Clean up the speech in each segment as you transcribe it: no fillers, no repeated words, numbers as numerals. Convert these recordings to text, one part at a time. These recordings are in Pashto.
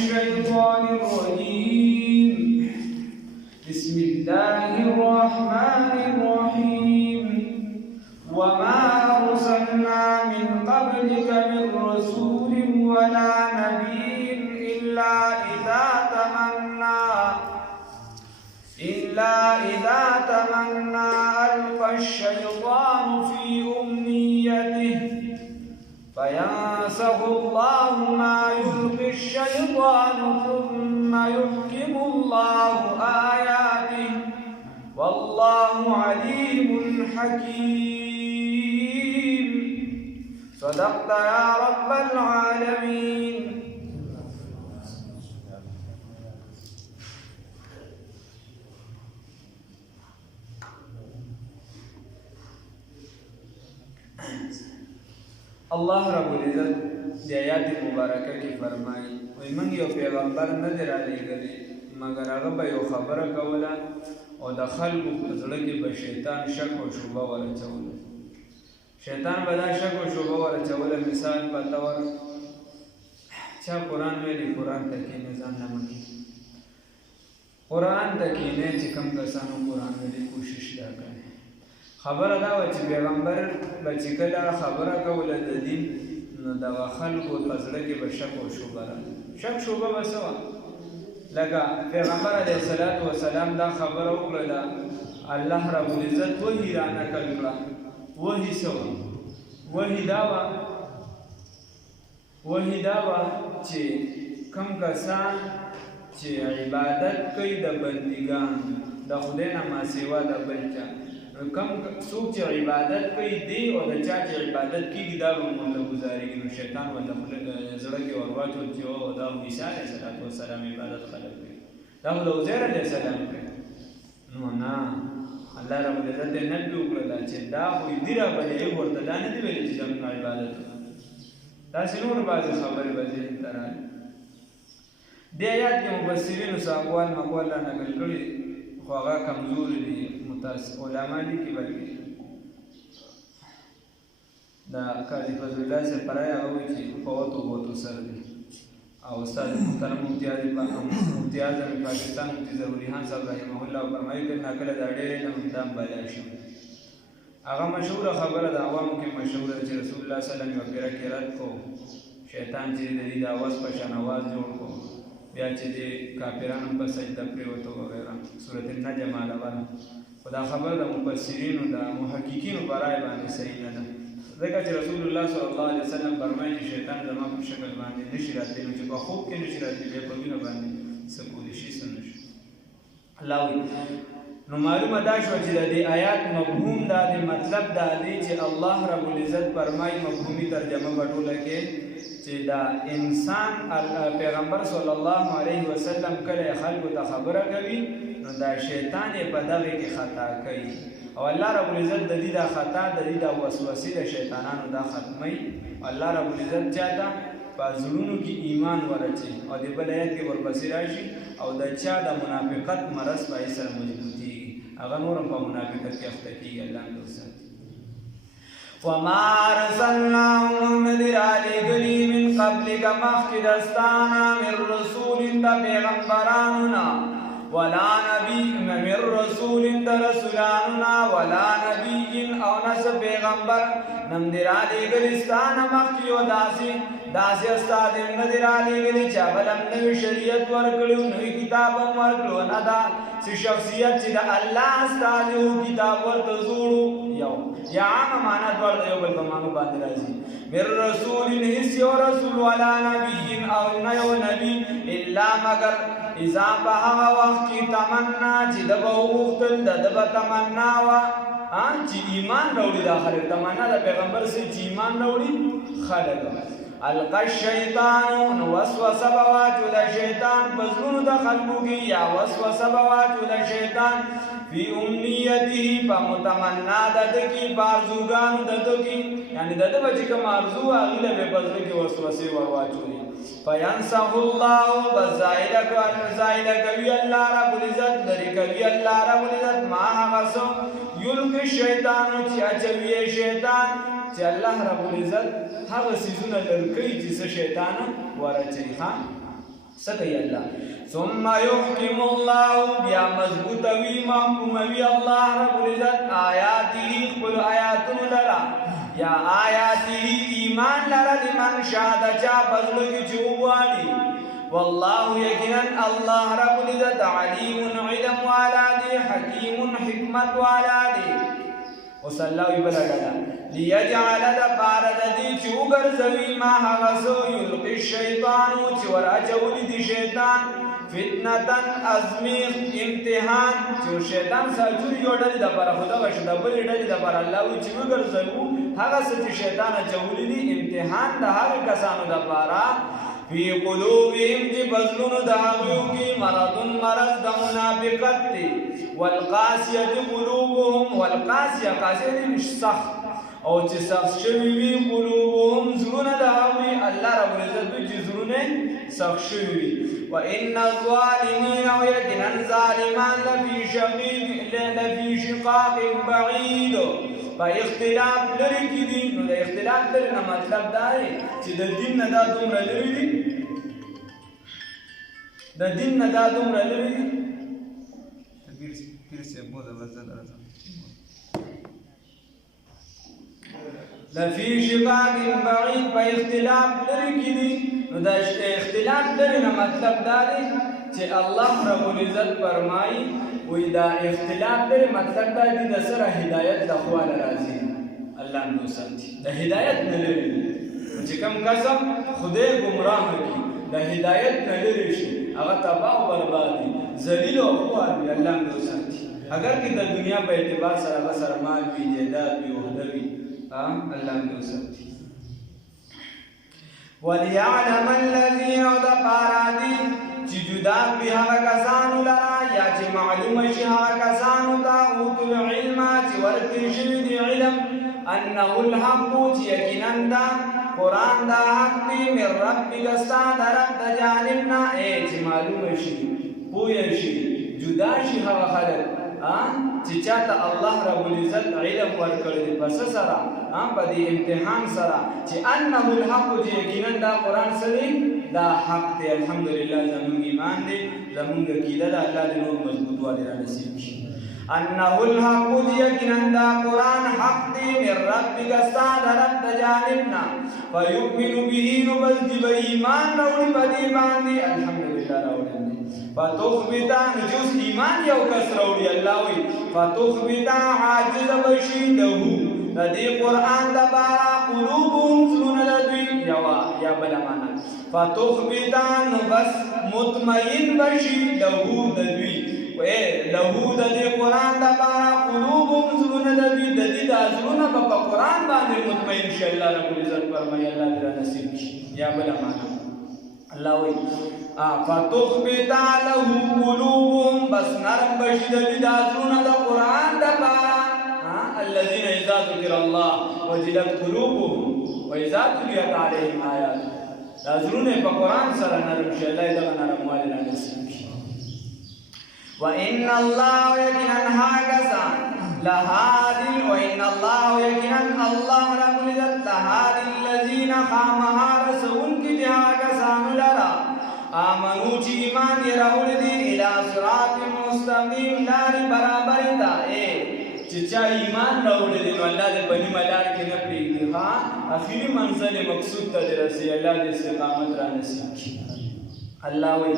الشيطان الرجيم بسم الله الرحمن الرحيم وما أرسلنا من قبلك من رسول ولا نبي إلا إذا تمنى ألقى الشيطان في أمنيته فينسخ الله ما يلقي الشيطان ثم يحكم الله آياته والله عليم حكيم صدقت يا رب العالمين. الله رب العزت دی آیات مبارکه کې فرمایي وای موږ یو پیغمبر نه دی رالیږلی مګر هغه به یو خبره کوله او د خلکو په زړه کې به شیطان شک او شبهه ورچوله. شیطان به دا شک او شبهه ورچوله. مثال په طور چا قرآن ویلي قرآن ته کښېنې ځان نه مني. قرآن ته کښېنې چې کوم کسانو قرآن ویلي کوشش دا کوي. خبره دا وه چې پیغمبر به چې کله خبره کوله د دین نو دغه خلکو په زړه کې به شک او شبهه راغله. شک شبهه به څه وه؟ لکه پیغمبر علیه الصلاة والسلام دا خبره وکړله الله رب العزت وحي را نقل کړه. وحي څه وه؟ وحي دا وه چې کوم کسان چې عبادت کوي د بندګان د خدای نه ما سوا د بل چا کم څوک چې عبادت کوي دی او د چا چې عبادت کېږي دا به موږ ګزارېږي نو شیطان ورته زړه کې ور واچول چې او دا عیسی علیه السلام عبادت خلک کوي دا خو د عزیر علیه السلام کوي. نو نه الله رب العزت یې نفي وکړله چې دا خو یې دي رابلې ورته دا نه دي ویلي چې زموږ عبادت وکړه. داسې نور بعضې خبرې به ذهن ته راغلې. دې آیات کې مفسرینو څه اقوال مقوال را نقل کړي خو هغه کمزوري دي. علماء لیکي بلکې دا قاضي فضل الله سے پرای هغه وایي چې فوتو سره دي او استاد محترم مفتی اعظم پاکستان مفتی ضروري خان صاحب رحمه الله فرمایي چې ناکله دا ډېر نه مدام بالا شي. هغه مشهوره خبره د عوامو کې مشهوره چې رسول الله صلی الله علیه وسلم یو قرات کو شیطان چې د دې د اواز په شان اواز جوړ کو بیا چې د کافرانو په سجده پریوتو وغیرہ سورۃ النجم علاوه خدا خبر د مفسرینو د محققینو برای باندې صحیح نه ده ځکه چې رسول الله صلی الله علیه وسلم فرمایي چې شیطان زما په شکل باندې نشي راتلی نو چې په خوب کې نشي راتلی بیا په وینه باندې څه کولی شي څه نه شي. الله وایي نو معلومه دا شوه چې د دې آیات مفهوم دا دی مطلب دا دی چې الله رب العزت فرمایي مفهومي ترجمه په ټوله کې چې دا انسان پیغمبر صلی الله علیه وسلم کله خلکو ته خبره کوي نو دا شیطان په دغه کې خطا کوي او الله رب العزت د دې دا خطا د دې دا وسوسې د شیطانانو دا ختمي. الله رب العزت چاته په زړونو کې ایمان ورچي او د بل آیت کې ورپسې راشي او د چا د منافقت مرض په سره مضبوطیږي هغه نور په منافقت کې اخته کېږي. الله دوست وما أرسلنا محمد علیگلی من قبلک مخکې دستانا من رسول د پیغمبراننا ولا نبی من رسول د رسولاننا ولا نبی او نس پیغمبر نم در علیگلی ستانا مخکې و داسې استاد نه در علیگلی چا بلم نوی شریعت ورکړو نوی کتاب ورکړو نه دا چې شخصیت چې د الله استاد یو کتاب ورته زوړو یو یا عام معنا دوړ یو بل په معنی باندې راځي. مر رسول هیڅ یو رسول ولا نبی او نه یو نبی الا مگر اذا په هغه وخت کې تمنا چې د وغوښتل د تمنا وا چې ایمان راوړي د خلک تمنا د پیغمبر سره چې ایمان راوړي خلک القى الشیطان وسوسه بواچو د شیطان پزړونو د خلکو کې یا وسوسه بواچو د شیطان فی امنیته په متمنا د کی بارزوګان د کی یعنی د بچی کوم ارزو هغه له پزړه کې وسوسه ورواچولي فینسخ الله بزائلک کوي الله رب العزت لري کوي الله رب العزت ما هغه سو یلقي الشیطان چې اچوي شیطان چې الله رب العزت هغه سيزونه لري چې شیطان ورچي ها سکی اللہ ثم یحکم اللہ بیا مضبوطوی محکوموی اللہ رب العزت آیاتی قل آیاتن لرا یا آیاتی ایمان لرا لمن شاہد چا بزلگی چوبوانی واللہ یقیناً اللہ رب العزت علیم علم والا دے حکیم حکمت والا دے وصلی اللہ بلا ڈالا لیجعل دا پارد دی چوگر زوی ما حغسو یلقی الشیطانو چورا چولی دی شیطان فتنتن ازمیخ امتحان چو شیطان ساجوری یو ڈلی دا پارا خدا بشد بلی ڈلی دا پارا اللہ وی چوگر زوی حغس چو شیطان چولی دی امتحان دا حق کسانو دا پارا فی قلوبهم جی بزلون داغیو کی مرضن مرض دا منافقت تی والقاسیت قلوبهم والقاسیہ قاسیہ دی مش سخت او چی سخت شویوی قلوبهم زلون داغی اللہ رب العزت بی چی زلون سخت شویوی وَإِنَّ الظَّالِمِينَ وَيَكِنَنْ ظَالِمَانَ لَفِي شِقَاقٍ بَعِيدٍ با اختلاف لري کی دی نو دا اختلاف لري نه مطلب دا دی چې د دین نه دا دومره لري دي د دین نه دا دومره لري دي پیر سے بہت زبردست راځه لفی شقاق بعید با اختلاف لري کی دی نو دا اختلاف لري نه مطلب دا دی چې الله رب العزت فرمایي وی دا اختلاف لري مطلب دا دی د سره هدایت د خوا راځي الله نو ساتي د هدایت نه لري چې کوم قسم خدای گمراه کی د هدایت نه لري شي هغه تباہ او برباد ذلیل او خوار دی الله نو ساتي اگر کہ د دنیا په اعتبار سره بسر مال وی جیدات وی وحده وی الله نو ساتي وليعلم الذين ودقارادي چې جدا به هغه کسانو لرا یا چې معلومه شي هغه کسانو ته اوتل علم چې ورته شوی دی علم انه الحق چې یقینا دا قرآن دا حق دی من ربک ستا د رب د جانبنا چې معلومه شي پوه شي جدا شي هغه خلک چې چاته الله رب العزت علم ورکړي پس سره په دې امتحان سره چې انه الحق چې یقینا دا قرآن سره دا حق دی الحمدلله زمونږ ایمان دی زمونږ عقیده ده الله دې نور مضبوط والی را نصیب کړي انه الحق یقینا دا قرآن حق دی من ربک ستا د رب د جانبنا فیؤمن به نو بس دی به ایمان راوړي په دې باندې الحمدلله راوړي فتخبتا نجوز ایمان یو کس راوړي الله وی فتخبتا عاجز بشي له د دې قرآن د بارا قلوبهم زلون لدوی یا بلا معنا فتخبتا نو بس مطمئن بشي له ددوی له د دې قرآن د بارا قلوبهم زلون لدوی د دې د زلون په قرآن باندې مطمئن شي الله رب العزت فرمایي الله دې نصیب شي یا بلا معنا الله وی فتخبتا له قلوبهم بس نرم بشي د دې د زلون د قرآن د بارا الذين إذا ذكر الله وجلت قلوبهم وإذا تليت عليهم آياته لازرونه په قرآن سره نرم شي الله دغه نرموالی را نصیب کړي وإن الله يقينا هاكذا لهادي وإن الله يقينا الله رب العزت لهادي الذين خامها رسول کی هاكذا لرا آمنو چې ایمان یې راوړي دي الى صراط مستقیم لارې برابر ده چې چا ایمان راوړي دي نو الله دې په نیمه لار کې نه پرېږدي اخري منزل مقصود ته دې رسي الله دې استقامت را نصیب کړي الله وی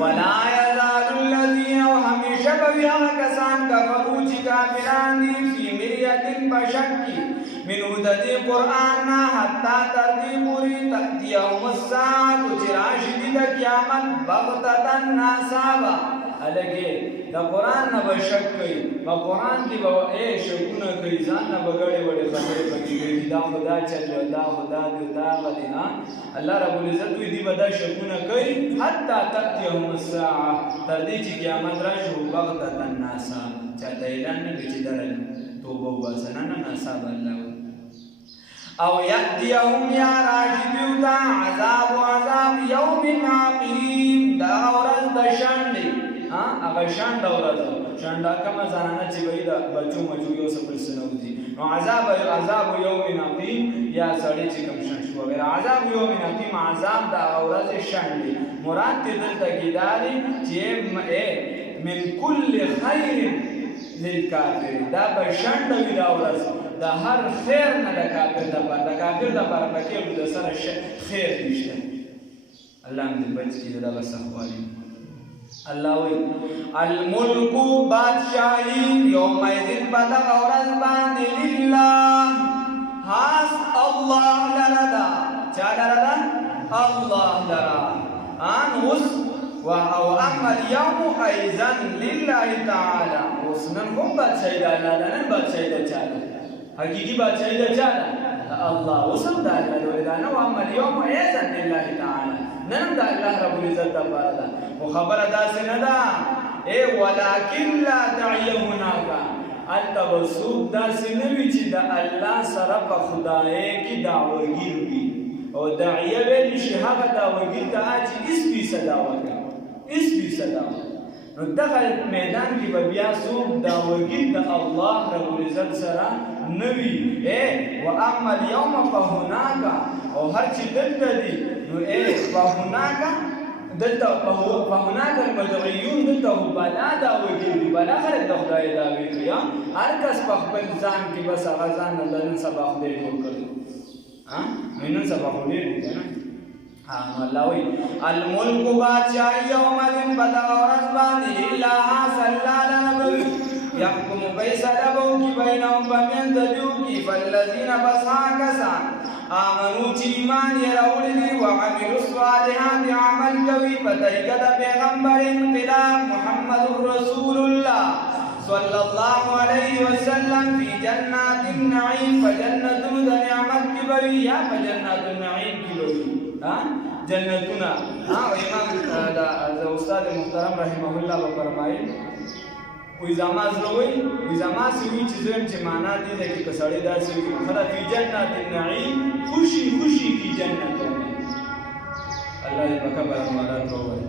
ولا يزال الذين وهميشه به هغه کسان کفرو چې کافران دي فی مریة بشک منه د دې قرآن نه حتی تر دې پورې تأتیهم الساعة چې راشي د قیامت بغتة ناڅاپه الګي دا قرآن نه بشک کوي په قرآن کې به شکونه کوي ځان نه بغړې وړې خبرې پکې کوي دا خدا چل دا خدا دې دا غلي الله رب العزت دې به دا شکونه کوي حتی تأتیهم الساعة تر دې چې قیامت راشي بغتة ناڅاپه چاته اعلان نه کوي چې درل توبه وباسه نه ناڅاپه الله او یأتیهم یا راشي بیوتا عذاب یوم عقیم دا ورځ د شنډې هغه شنډه ورځ شانډا کومه زنانه چې وایي د بچو مچو یو څه بل څه نه وځي نو عذاب یوم عقیم یا سړی چې کوم شنډ شو وغیره عذاب یوم عقیم عذاب د ورځې شنډ دی مراد دې دلته کې دا دی چې من کل خیر للکافر دا به شنډ وي دا ورځ د هر خیر نه د کافر دپاره پکې د سره خیر نشته الله دې بچ کړي دا بس اخوالي الله وی الملک بادشاہی یومئذ بدغ ورځ باندې لله خاص الله لردا چا لردا الله لرا ان اوس او اما اليوم ايضا لله تعالى وسنن هم بادشاہی د الله نن بادشاہی د چا حقیقی بادشاہی د چا الله وسم د الله ولدا نو اما اليوم ايضا لله تعالى نن د الله رب العزت لپاره ده او خبره داسې نه ده ولکن لا داعی هناك التوسط داسې نه وي چې د الله سره په خدای کې دعوګیر وي او داعیه ویل شي هغه دعوګیر ته چې اسبي صدا وکړي اسبي صدا نو دغه میدان کې به بیا څوک دعوګیر د الله رب العزت سره نه وي و اما اليوم فهناك او هر چې دلته دي نو فهناك دلته فهناك المدعيون دلته بلا دعوګیر دي بلا خلک د خدای دعوې کوي هر کس په خپل ځان کې بس هغه ځان نه نن سبا خدای جوړ کړي نن سبا خدای دې نه الله وی الملک بادشاہی یومئذ بدغ ورځ باندې لله صلی الله يحكم فیصله وکړي بینهم پمین د دوی کې فالذین بصاکسان آمنو چې ایمان یې راوړی دي وعملوا الصالحات عمل کوي په طریقه د پیغمبر انقلاب محمد رسول الله صلی الله علیه وسلم فی جنات النعیم فجنتون د نعمت کې بوي یا فجنات النعیم کې بوي جنتونه امام د استاد محترم رحمه الله به فرمایي وی زما زروي وی زما سوي چې زم چې معنا دي د کې کسړې داسې وي خلا فی جنات النعیم خوشي کی جنت الله دې پکا برکات ورکړي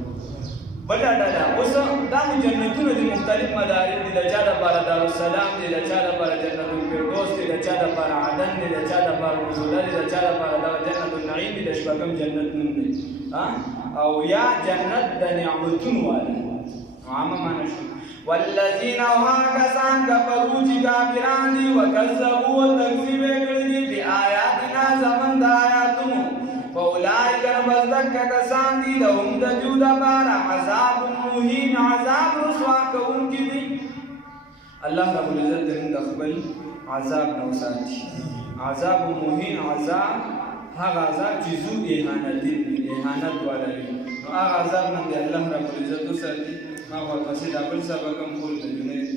بل دا اوس دا جنتونه د مختلف مدارج دي د چا لپاره دارالسلام دي د چا لپاره جنت الفردوس دي د چا لپاره عدن دي د چا لپاره رسول دي د چا لپاره د جنت النعیم دي د شپږم جنت نوم دي او یا جنت د نعمتونو والا عامه معنی شو والذین وهاکسان کفروا چې کافران دي وکذبوا وتکذیب کړي دي بآیاتنا زمن د آیاتونو فاولئک بزدک کسان دي لهم د جود بار عذاب مهین عذاب رسوا کوونکي دي الله رب العزت دې موږ خپل عذاب نو ساتي عذاب مهین عذاب هغه عذاب چې زو اهانت ولري نو هغه عذاب نه الله رب العزت ساتي ما ورپسې دا بل سبق هم کول د